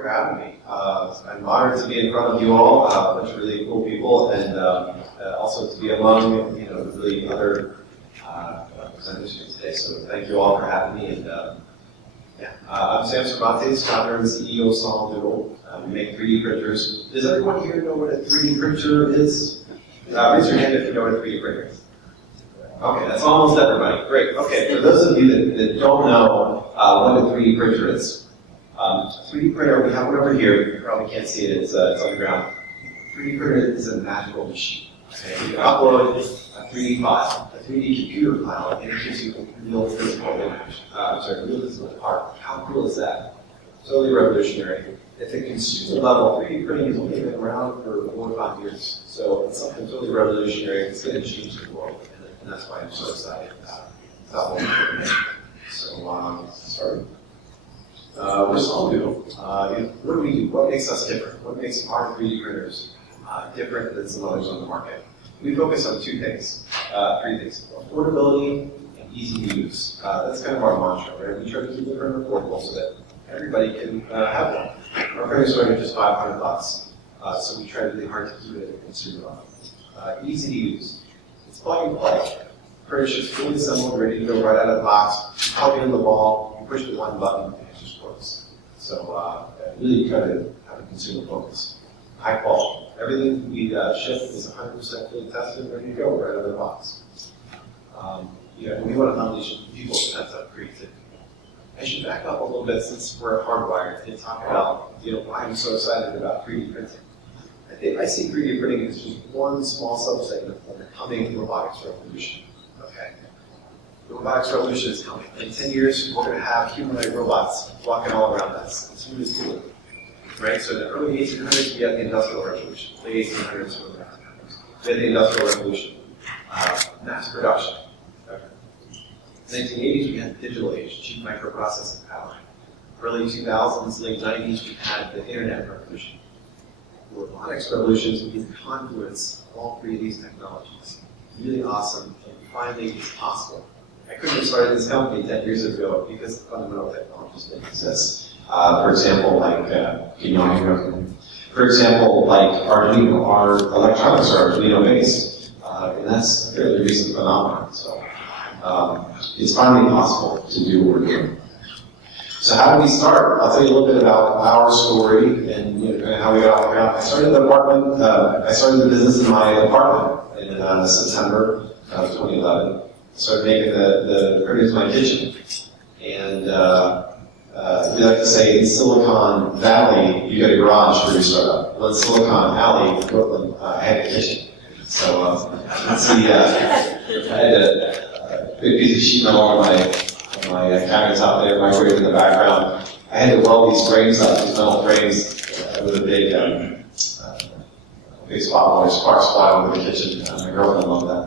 for having me. I'm honored to be in front of you all, a bunch of really cool people, and also to be among really other presenters here today. So thank you all for having me. And I'm Sam Cervantes, founder and CEO of Solidoodle. We make 3D printers. Does everyone here know what a 3D printer is? Raise your hand if you know what a 3D printer is. Okay, that's almost everybody. Great. Okay, for those of you that don't know what a 3D printer is, a 3D printer, we have one over here. You probably can't see it. It's on the ground. 3D printer is a magical machine. Okay? You upload a 3D file, a 3D computer file, and it gives you a real physical image. Real physical part. How cool is that? Totally revolutionary. At the consumer level, 3D printing has only been around for 4 to 5 years. So it's something totally revolutionary. It's going to change the world. And that's why I'm so excited about what we're doing. So, sorry. We're Solidoodle. What do we do? What makes us different? What makes our 3D printers different than some others on the market? We focus on 3 things. Affordability and easy to use. That's kind of our mantra, right? We try to keep the printer affordable so that everybody can have one. Our printers are just $500, so we try really hard to keep it at the consumer level. Easy to use. It's plug and play. Printer's just fully assembled, ready to go right out of the box. You plug it in the wall, you push the one button, and it just works. So really try to have a consumer focus. High quality. Everything we ship is 100% fully tested, ready to go right out of the box. We want to unleash people's sense of creativity. I should back up a little bit since we're hardwired and talk about why I'm so excited about 3D printing. I see 3D printing as just one small subsegment of the coming robotics revolution. Okay, the robotics revolution is coming. In 10 years, we're going to have humanoid robots walking all around us. It's really cool, right? So in the early 1800s, we had the Industrial Revolution. Late 1800s, we had the Industrial Revolution, mass production. In the 1980s, we had the digital age, cheap microprocessing power. Early 2000s, late 90s, we had the internet revolution. The robotics revolution is the confluence of all 3 of these technologies. Really awesome, and finally it's possible. I couldn't have started this company 10 years ago because the fundamental technologies didn't exist. For example, Arduino, our electronics are Arduino-based, and that's a fairly recent phenomenon. So it's finally possible to do what we're doing. So how did we start? I'll tell you a little bit about our story and how we got off the ground. I started the business in my apartment in September of 2011. I started making the printers in my kitchen. And we like to say in Silicon Valley, you get a garage for your startup. Well, in Silicon Alley, in Brooklyn, I had a kitchen. So let's see, I had a big piece of sheet metal on my cabinets out there, microwave in the background. I had to weld these frames up, these metal frames, with a big spot sparks fly over the kitchen. My girlfriend loved that.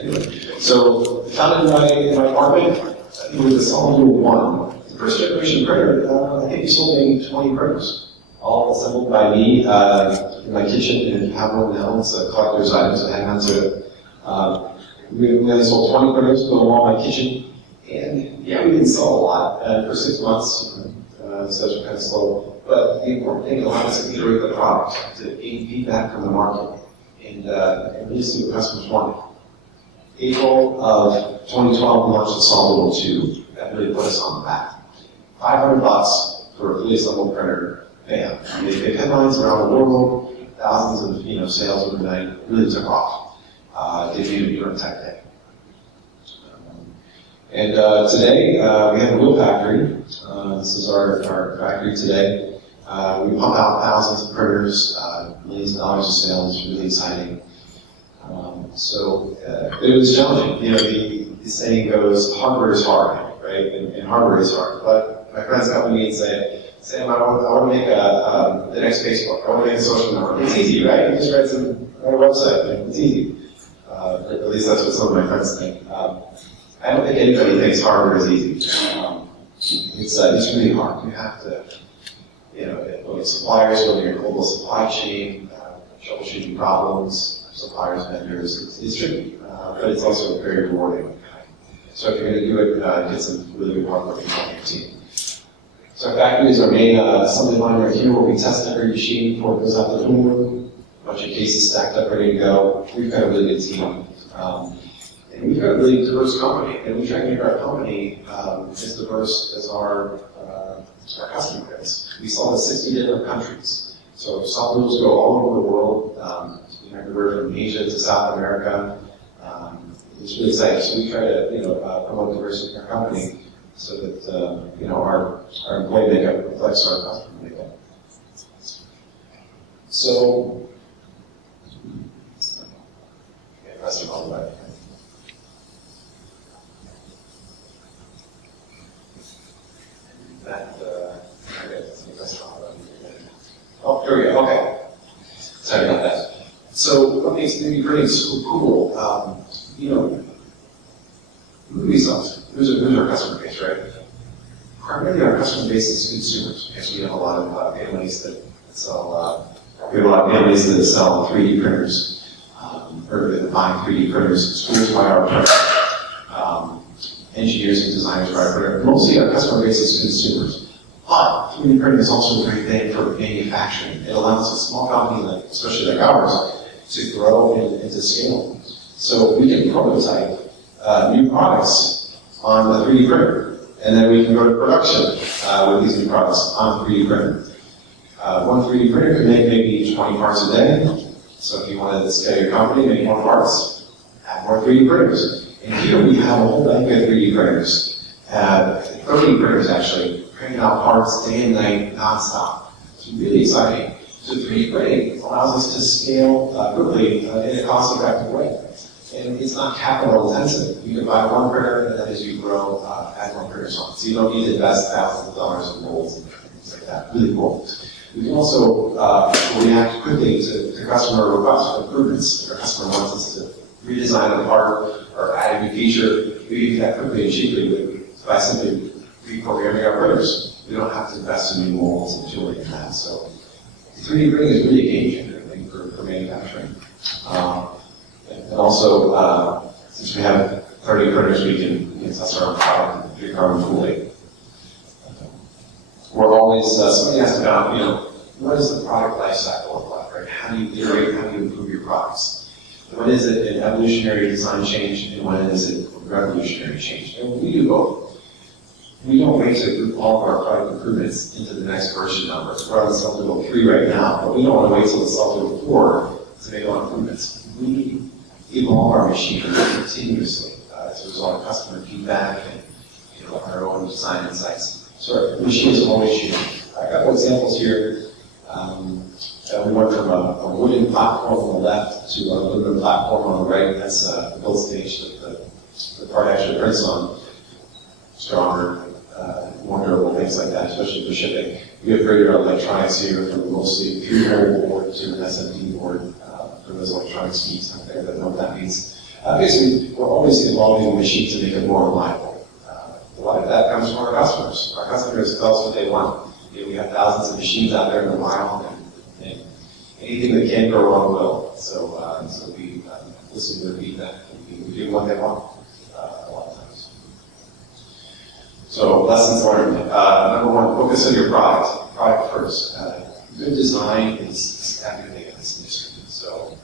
Anyway, so founded in my apartment, I think it was a Solidoodle 1. The first generation printer, I think we sold maybe 20 printers, all assembled by me in my kitchen, and have one now. It's a collector's item, so hang on to it. We only sold 20 printers, put them all in my kitchen. And yeah, we didn't sell a lot for 6 months, sales were kind of slow. But the important thing allowed us to iterate the product, to gain feedback from the market, and really see what customers wanted. April of 2012, we launched the Solidoodle 2. That really put us on the map. $500 for a fully assembled printer. Bam. They made headlines around the world, thousands of sales overnight. Really took off. Debuted during Tech Day. And today, we have a wheel factory. This is our factory today. We pump out thousands of printers, millions of dollars of sales. It's really exciting. It was challenging. The saying goes, hardware is hard, right? And hardware is hard. But my friends come to me and say, Sam, I want to make the next Facebook. I want to make a social network. It's easy, right? You just write a website. It's easy. At least that's what some of my friends think. I don't think anybody thinks hardware is easy. It's really hard. You have to, build suppliers, building your global supply chain, troubleshooting problems, suppliers, vendors. It's tricky, but it's also very rewarding. So if you're going to do it, get some really good hardware from your team. So our factory is our main assembly line right here, where we test every machine before it goes out the door. A bunch of cases stacked up, ready to go. We've got a really good team. And we've got a really diverse company. And we try to make our company as diverse as our customer base. We sell to 60 different countries. So Solidoodles go all over the world, everywhere from Asia to South America. It's really exciting. So we try to promote diversity in our company so that our employee makeup reflects our customer makeup. So, press the button right. Oh, here we go. Okay. Sorry about that. So what makes 3D printing so cool? Movie stars. Who's our customer base, right? Primarily our customer base is consumers, because we have a lot of families that sell. We have a lot of families that sell 3D printers, or that buy 3D printers. Schools buy our printers. Engineers and designers buy our printer. Mostly our customer base is consumers. But 3D printing is also a great thing for manufacturing. It allows a small company, especially like ours, to grow and to scale. So we can prototype new products on the 3D printer, and then we can go to production with these new products on the 3D printer. One 3D printer can make maybe 20 parts a day. So if you want to scale your company, make more parts, add more 3D printers. And here we have a whole bank of 3D printers, 30 printers actually, printing out parts day and night, nonstop. It's really exciting. So 3D printing allows us to scale quickly in a cost-effective way. And it's not capital intensive. You can buy one printer, and then as you grow, add more printers on. So you don't need to invest thousands of dollars in molds and things like that. Really cool. We can also react quickly to customer requests for improvements. If our customer wants us to redesign a part or add a new feature, we can do that quickly and cheaply by simply reprogramming our printers. We don't have to invest in new molds and tooling and that. So 3D printing is really a game changer, I think, for manufacturing. And also, since we have 30 printers, we can test our own product and figure our own tooling. We're always, somebody asked about, what does the product life cycle look like, right? How do you iterate, how do you improve your products? When is it an evolutionary design change, and when is it a revolutionary change? And we do both. We don't wait to group all of our product improvements into the next version number. We're on Solidoodle 3 right now, but we don't want to wait till the Solidoodle 4 to make all improvements. We evolve our machinery continuously as a result of customer feedback and our own design insights. So our machine is always changing. I got examples here. We went from a wooden platform on the left to a aluminum platform on the right. That's the build stage that the part actually prints on. Stronger, more durable, things like that, especially for shipping. We upgraded our electronics here from mostly 3-hole board to an SMD board for those electronic speeds out there that know what that means. Basically, we're always evolving the machine to make it more reliable. A lot of that comes from our customers. Our customers tell us what they want. We have thousands of machines out there in the wild, and anything that can go wrong will. So we listen to their feedback, and we do what they want a lot of times. So lessons learned. Number one, focus on your product. Product first. Good design is everything in this industry. So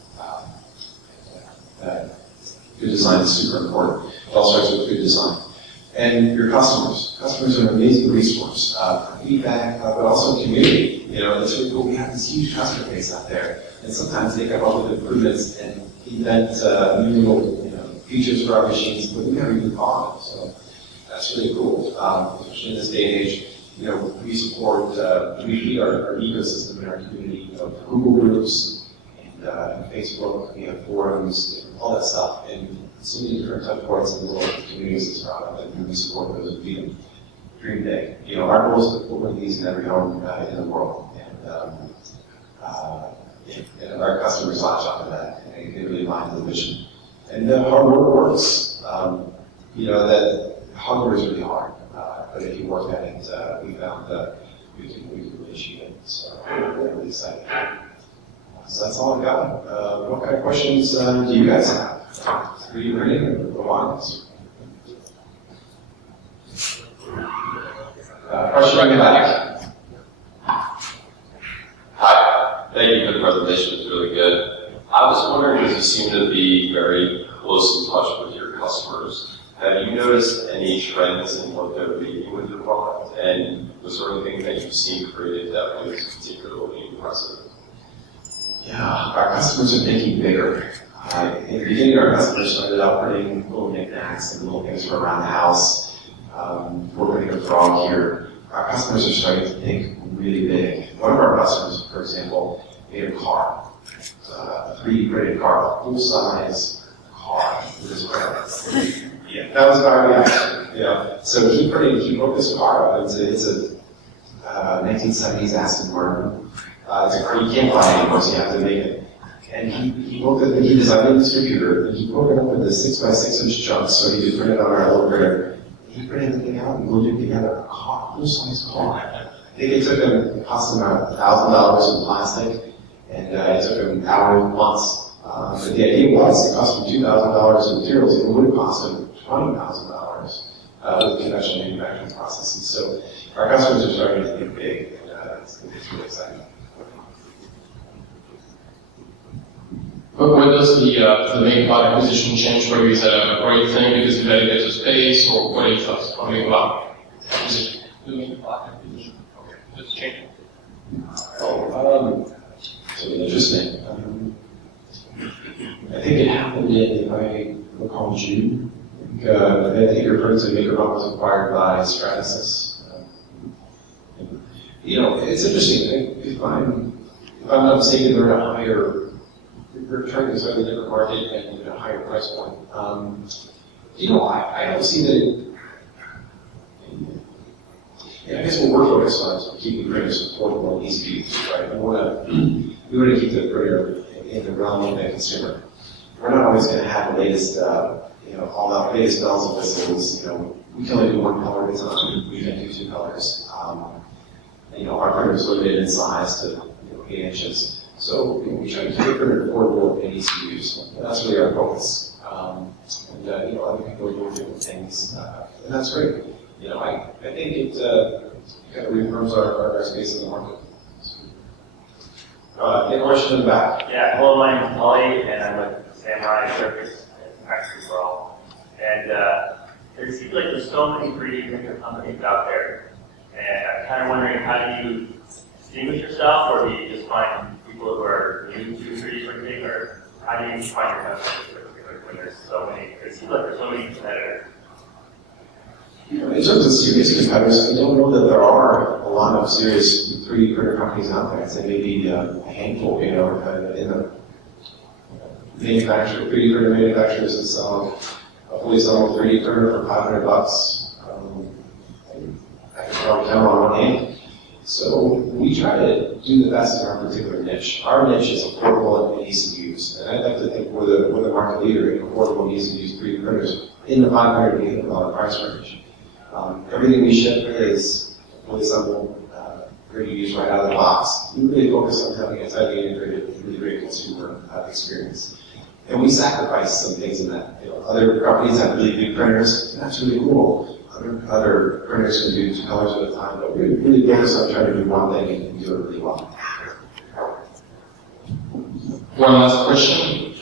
good design is super important. It all starts with good design. And your customers. Customers are an amazing resource for feedback, but also community. It's really cool. We have this huge customer base out there, and sometimes they come up with improvements and invent new little features for our machines, but we never even thought of. So that's really cool, especially in this day and age. We support, we feed our ecosystem in our community of Google groups and Facebook. We have forums, all that stuff, and so many different touch points in the world of communities as well, and we support those and feed them. Dream day. Our goal is to put one of these in every home in the world, and our customers latch onto that, and they really buy into the mission. And hard work works. That hard work is really hard, but if you work at it, we found that we can really achieve it. So we're really excited. So that's all I've got. What kind of questions do you guys have? 3D printing or robotics? Question in the back. Hi. Thank you for the presentation. It's really good. I was wondering, because you seem to be very close in touch with your customers, have you noticed any trends in what they're making with your product? And was there anything that you've seen created that was particularly impressive? Yeah, our customers are thinking bigger. In the beginning, our customers started out putting little knickknacks and little things for around the house. We're putting a frog here. Our customers are starting to think really big. One of our customers, for example, made a car, a 3D printed car, a full-size car with his credits. Yeah, that was our reaction. Yeah. So he wrote this car up. It's a 1970s Aston Martin. It's a car you can't buy anymore, so you have to make it. And he designed it in his computer, and he broke it up into 6x6 inch chunks so he could print it on our little printer. He printed the thing out and glued it together, a car, full-size car. I think it took him, it cost him about $1,000 in plastic, and it took him hours, months. But the idea was, it cost him $2,000 in materials, and it would have cost him $20,000 with conventional manufacturing processes. So our customers are starting to think big, and it's really exciting. But when does the main product position change for you? Is that a great thing because you had to get to space, or what are your thoughts on the product? Is it the main product position? Okay, just changing. So interesting. I think it happened in, if I recall, June. I think your friends at MakerBot was acquired by Cervantes. It's interesting. If I'm not mistaken, they're at a higher. We're trying to slightly different market and at a higher price point. I don't see that. I guess what we're focused on is keeping printers affordable and easy to use, right? We want to keep the printer in the realm of the consumer. We're not always going to have the latest, all the latest bells and whistles. We can only do one color at a time. We can't do two colors. Our printer is limited in size to 8 inches. So we try to keep the printer affordable and easy to use. And that's really our focus. Other people are doing different things, and that's great. I think it kind of reaffirms our space in the market. Any question in the back? Yeah, hello, my name is Molly, and I'm with Samurai Circus in Mexico as well. And it seems like there's so many 3D printer companies out there. And I'm kind of wondering, how do you distinguish yourself, or do you just find people who are new to 3D printing, or how do you find your customers when there's so many, it seems like there's so many competitors? In terms of serious competitors, I don't know that there are a lot of serious 3D printer companies out there. I'd say maybe a handful, in the 3D printer manufacturers that sell a fully sellable 3D printer for $500. I can probably count on one hand. So we try to do the best in our particular niche. Our niche is affordable and easy to use. And I'd like to think we're the market leader in affordable and easy to use 3D printers in the $500 to $800 price range. Everything we ship is fully assembled, ready to use right out of the box. We really focus on having a tightly integrated, really great consumer experience. And we sacrifice some things in that. Other companies have really big printers, and that's really cool. Other printers can do 2 colors at a time, but we really focus on trying to do one thing and do it really well. One last question.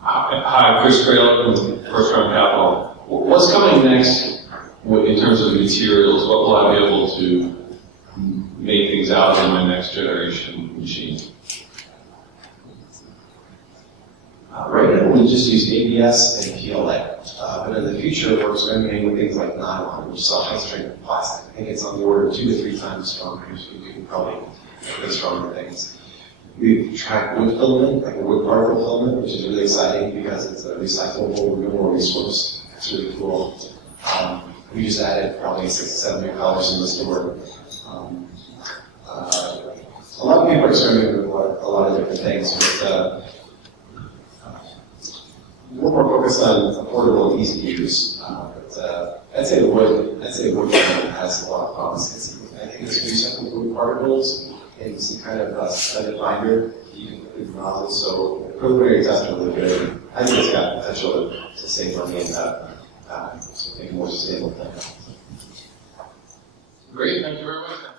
Hi, Chris Crail from First Round Capital. What's coming next in terms of materials? What will I be able to make things out in my next generation machine? Right now, we just use ABS and PLA. But in the future, we're experimenting with things like nylon, which is a high-strength plastic. I think it's on the order of 2 to 3 times stronger, so we can probably make stronger things. We've tried wood filament, like a wood particle filament, which is really exciting because it's a recyclable, renewable resource. It's really cool. We just added probably 6 to 7 new colors in the store. A lot of people are experimenting with a lot of different things, but we're more focused on affordable and easy to use. I'd say wood has a lot of promise. I think it's recycled wood particles and some kind of studded binder you can put in the nozzle. So the preliminary tests are really good. I think it's got potential to save money and make a more sustainable thing. Great, thank you very much.